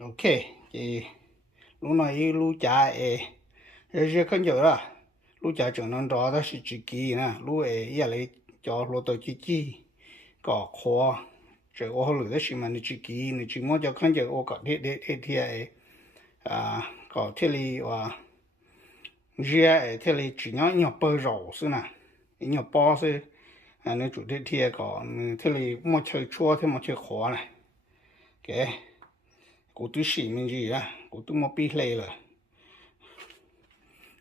Ok, thì lúc này lúc cha giờ không nhớ là lúc cha chẳng nên đó là sự chỉ kỹ nè lúc ấy giờ lấy cho lúc tôi chỉ có khó chỉ có lửa đó mà nó chỉ kỹ nó chỉ muốn cho không nhớ ô có thế có thế li và giờ thế li chỉ nhỏ bơ rau xí nè nhỏ bò xí nó chủ thế có thế li mua chơi chua thế mua chơi khó này ok cụ tôi xỉ mình gì á cụ tôi mua pi lê rồi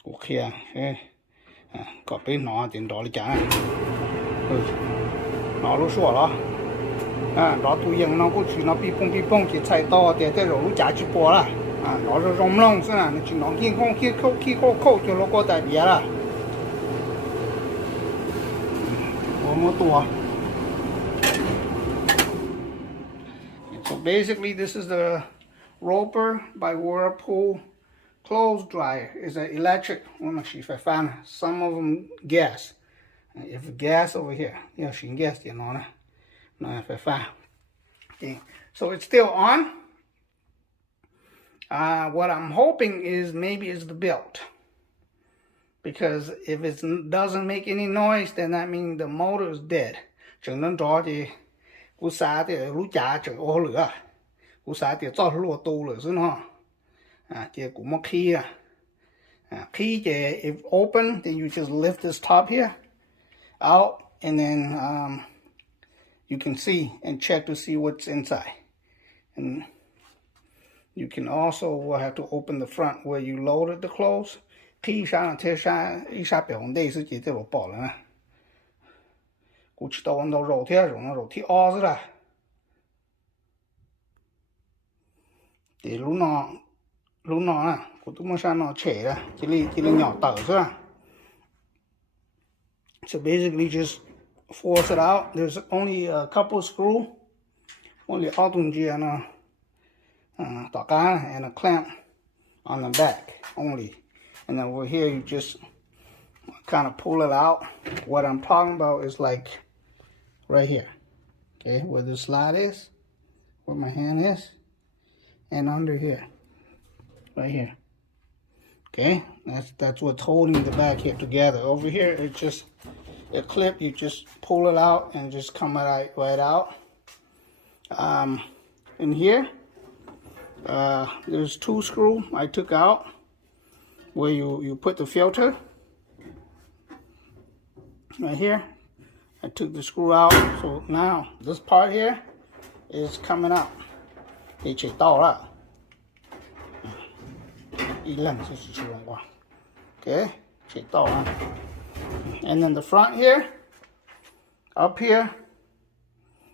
cụ kia có bên nó thì đó là chả nó lúc xua đó đó tôi yên nó cũng chỉ nó pi bông chỉ chạy to thì cái rồi lúc chả chỉ bỏ là nó rồi rong long thế nào nó chỉ nó khi khâu cho nó có tại bia là một tua. So basically this is the Roper by Whirlpool clothes dryer. Is an electric one. Some of them gas. If gas over here, yeah, she can gas, you know, no, okay. So it's still on. What I'm hoping is maybe it's the belt, because if it doesn't make any noise, then that means the motor is dead. Chẳng nên đó thì cú xá thì lũ chả chẳng ô lửa, cú xá thì cho lúa tu lửa xứ nó, thì cũng mất khi key if open, then you just lift this top here out, and then you can see and check to see what's inside. And you can also have to open the front where you loaded the clothes. Key biểu đây是几这种保了呢？估计到温到肉贴肉肉贴凹子了。để lúc nó của tôi muốn sang nó trẻ ra chỉ là nhỏ tờ thôi. So basically just force it out. There's only a couple screw, only out and a clamp on the back only, and then over here you just kind of pull it out. What I'm talking about is like right here, okay, where the slide is, where my hand is, and under here, right here. Okay, that's what's holding the back here together. Over here, it's just a clip. You just pull it out and just come right out. In here, there's two screws I took out where you put the filter. Right here, I took the screw out. So now this part here is coming out. Thì chỉ to là lần chỉ qua. Okay, chỉ to. And then the front here, up here,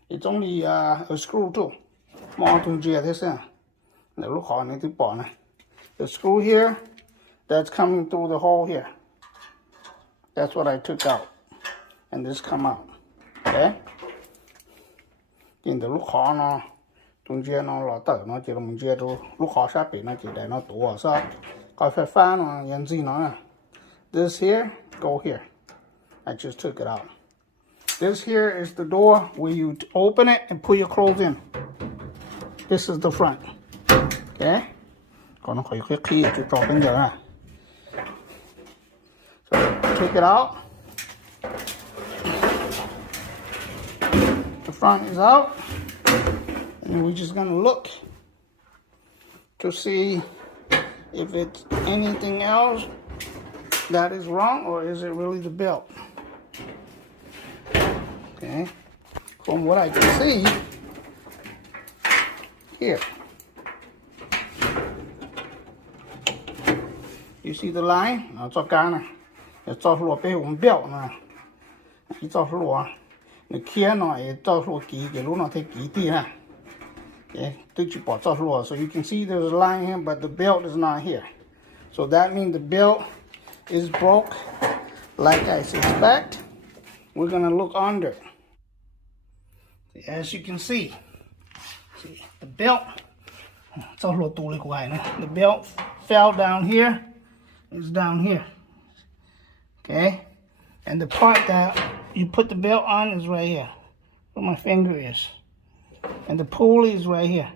it's only a screw too. More to this one. The screw here, that's coming through the hole here. That's what I took out, and this come out. Okay. In the look khó nó trung gian nó lọ tờ nó chỉ là mình chia thôi, lúc khó sát bị nó chỉ để nó tủ ở sao coi phải pha nó nhận gì nó nè. This here go here. I just took it out. This here is the door where you open it and put your clothes in. This is the front. Okay. Còn nó phải khi chú trò bên giờ nè. So take it out. The front is out. And we're just gonna look to see if it's anything else that is wrong, or is it really the belt? Okay, from what I can see here, you see the line? It's okay. It's all over the belt now. It's all over. The key now is all over key. The luna take key now. Okay, so you can see there's a line here, but the belt is not here. So that means the belt is broke, like I suspect. We're gonna look under. As you can see the belt. The belt fell down here. It's down here. Okay, and the part that you put the belt on is right here, where my finger is. And the pulley is right here.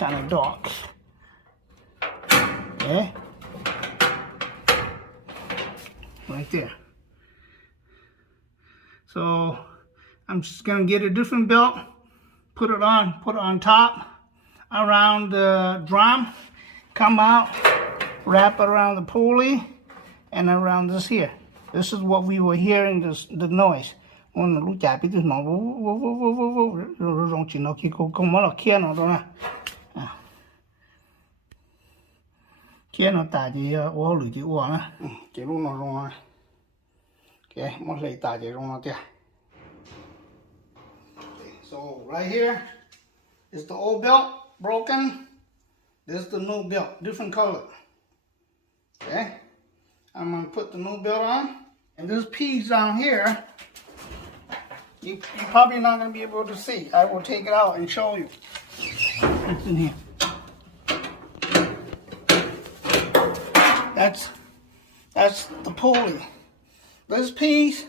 kind of dark. Okay, right there. So I'm just gonna get a different belt, put it on top around the drum, come out, wrap it around the pulley and around this here. This is what we were hearing, the noise. When the look at it, no, don't you know? Come on, can't no, can't no, daddy, all of you want, you don't know. Okay, more like that, you don't know there. So right here is the old belt broken. This is the new belt, different color. Okay, I'm gonna put the new belt on, and this piece down here, you're probably not gonna be able to see. I will take it out and show you. It's in here. That's the pulley. This piece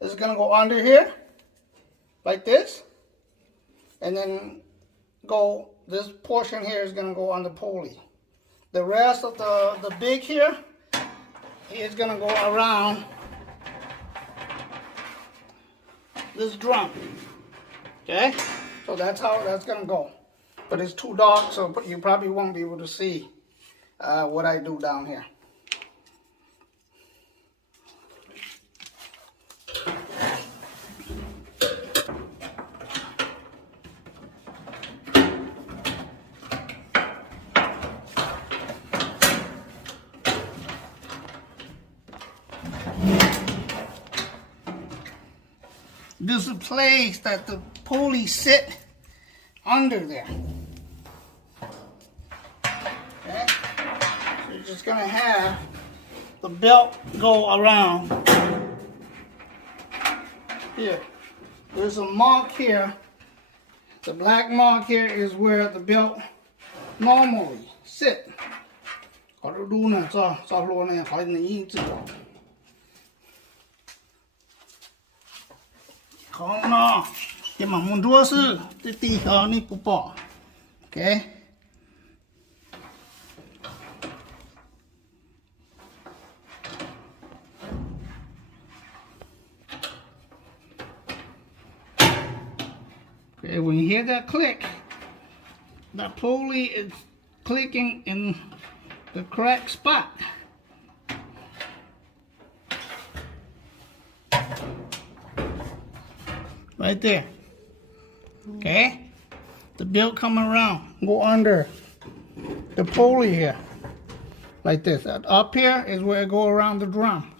is gonna go under here, like this, and then this portion here is gonna go on the pulley. The rest of the big here is gonna go around this drum. Okay, so that's how that's gonna go. But it's too dark, so you probably won't be able to see what I do down here. This is a place that the pulley sit under there. Okay? So you're just gonna have the belt go around here. There's a mark here. The black mark here is where the belt normally sit. Không no, nhưng mà muốn đua sư, thì tì khó ní bù bỏ. Okay. Okay, when you hear that click, that pulley is clicking in the correct spot. Right there. Okay? The belt coming around. Go under the pulley here. Like this. Up here is where it go around the drum.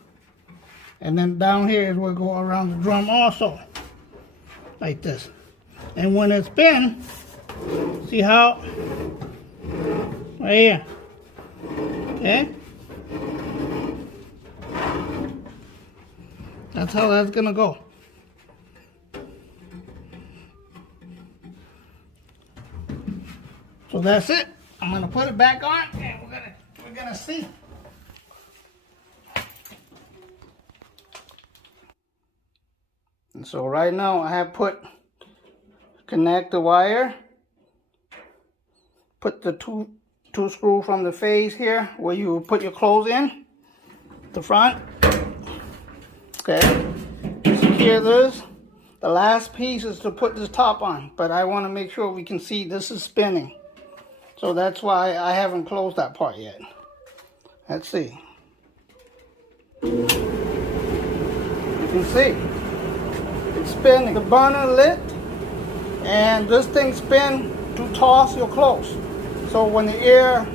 And then down here is where it go around the drum also. Like this. And when it's spin, see how? Right here. Okay? That's how that's gonna go. So that's it. I'm gonna put it back on and we're gonna see. And so right now I have connect the wire, put the two screws from the face here where you put your clothes in, the front. Okay, secure this. The last piece is to put this top on, but I want to make sure we can see this is spinning. So that's why I haven't closed that part yet. Let's see. You can see it's spinning. The burner lit, and this thing spin to toss your clothes. So when the air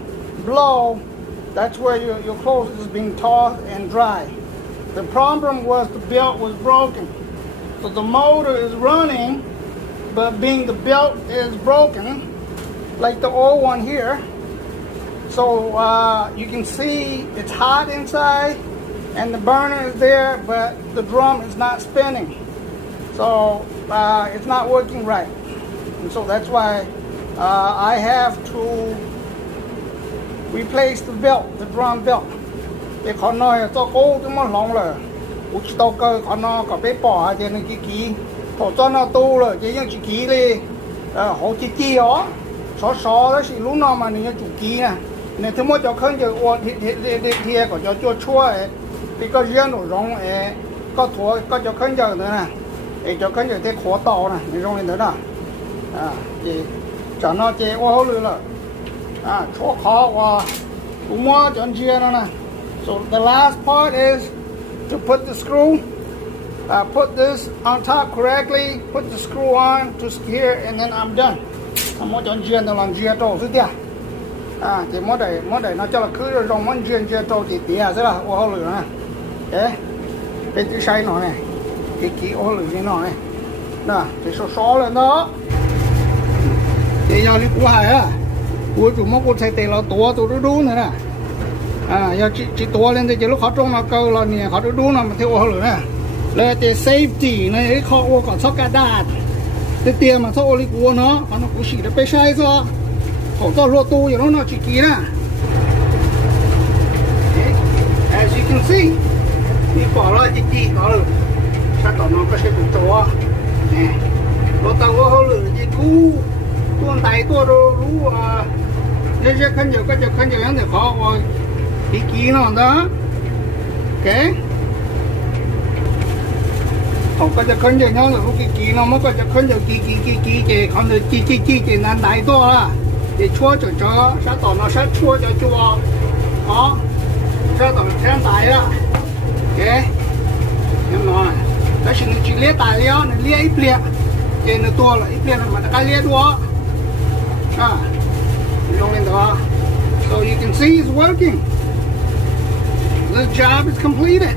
blow, that's where your clothes is being tossed and dry. The problem was the belt was broken. So the motor is running, but being the belt is broken, like the old one here. So you can see it's hot inside and the burner is there, but the drum is not spinning. So it's not working right. And so that's why I have to replace the belt, the drum belt. Để con nói cho cô chúng nó lòng là u chỉ tao cơ con nó có bé bỏ trên cái ký bỏ cho nó tu rồi chứ những chỉ ký đi họ chỉ ký đó xó đó chỉ lúc nào mà nó chủ ký nè nên thứ một cho khơi giờ ôn thì có cho chua chua ấy thì có riêng đồ rong ấy có thua có cho khơi giờ nữa nè để cho khơi giờ thế khó tàu nè mình rong lên nữa nè thì cho nó chế ô luôn là chỗ khó và cũng mua cho anh chia nó nè. So the last part is to put the screw. Put this on top correctly, put the screw on to here, and then I'm done. Mỗi chọn duyên là làm duyên trâu thứ tiệt. Thì mỗi đây nó cho là cứ rong món duyên trâu thì tía sẽ là ô hậu lửa này. Đấy, bên thứ say nó này, cái kỹ ô lửa như nó này. Nè, thì xó lên đó. Thì giờ đi cua hải á, cua chủ mốc cua xay tê là tua tụi đu nữa nè. Giờ chỉ tua lên thì chỉ lúc họ trông nó câu là nè họ đu nó mà theo ô lửa này. Là để safety này họ ô còn sóc cả đạn. Cái tiền mà thôi đi cua nó cũng chỉ là bê sai do khẩu to lô tu vậy nó chỉ kỹ nè. As you can see, đi bỏ lại chỉ có được sao tao nó có sẽ đủ to nè lô tao có hỗ lực gì cú tuôn tay tua đồ lú nên sẽ khăn nhiều lắm để khó rồi đi kỹ nó đó. Ok, không có cho khăn nhiều nhau là lúc kỹ nó mới có cho khăn nhiều kỹ thì không được kỹ nan đại to là để chua cho sao tao nó sẽ chua cho chua đó sao tao thêm đại á. Ok, nhưng mà cái chuyện chỉ lấy tài liệu này lấy ít liệu trên nó to là ít liệu mà nó cái lấy đó long lên đó. So you can see it's working. The job is completed.